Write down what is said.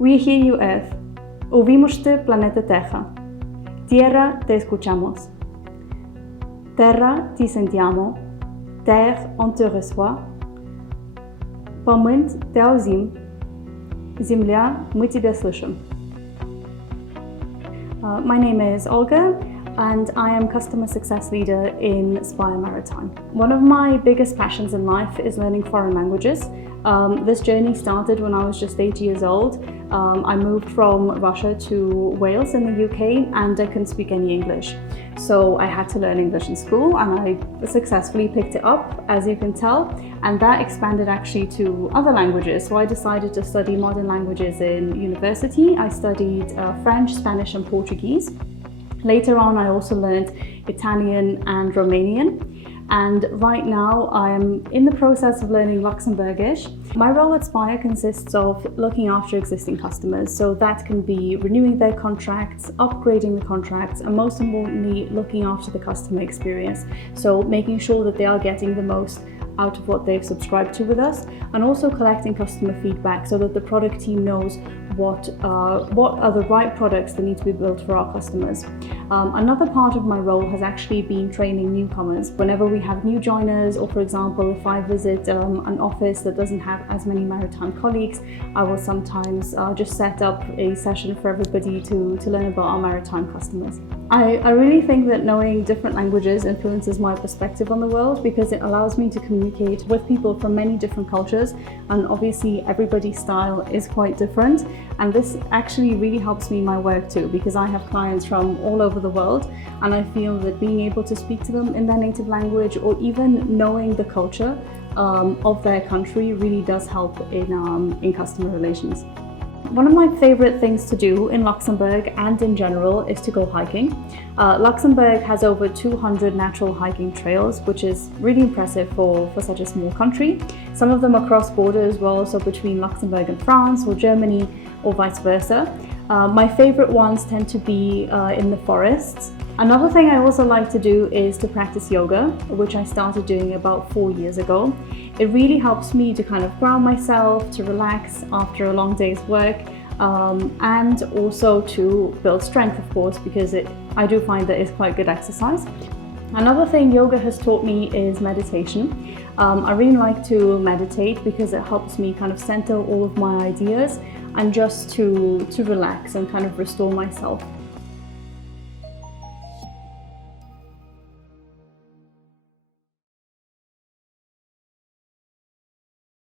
We hear you, Earth. Ouvimos-te, planeta Terra. Tierra, te escuchamos. Terra, te sentiamo. Terre, on te reçoit. Pământ, te auzim. Земля, мы тебя слышим. My name is Olga, and I am Customer Success Leader in Spire Maritime. One of my biggest passions in life is learning foreign languages. This journey started when I was just 8 years old. I moved from Russia to Wales in the UK, and I couldn't speak any English. So I had to learn English in school, and I successfully picked it up, as you can tell, and that expanded actually to other languages. So I decided to study modern languages in university. I studied French, Spanish and Portuguese. Later on, I also learned Italian and Romanian. And right now I am in the process of learning Luxembourgish. My role at Spire consists of looking after existing customers. So that can be renewing their contracts, upgrading the contracts, and most importantly, looking after the customer experience. So making sure that they are getting the most out of what they've subscribed to with us, and also collecting customer feedback so that the product team knows what are the right products that need to be built for our customers. Another part of my role has actually been training newcomers. Whenever we have new joiners, or for example, if I visit an office that doesn't have as many maritime colleagues, I will sometimes just set up a session for everybody to learn about our maritime customers. I really think that knowing different languages influences my perspective on the world, because it allows me to communicate with people from many different cultures, and obviously everybody's style is quite different, and this actually really helps me in my work too, because I have clients from all over the world, and I feel that being able to speak to them in their native language, or even knowing the culture of their country, really does help in customer relations. One of my favorite things to do in Luxembourg and in general is to go hiking. Luxembourg has over 200 natural hiking trails, which is really impressive for such a small country. Some of them are cross-border as well, so between Luxembourg and France or Germany or vice versa. My favorite ones tend to be in the forests. Another thing I also like to do is to practice yoga, which I started doing about 4 years ago. It really helps me to kind of ground myself, to relax after a long day's work, and also to build strength, of course, because I do find that it's quite good exercise. Another thing yoga has taught me is meditation. I really like to meditate because it helps me kind of center all of my ideas and just to relax and kind of restore myself.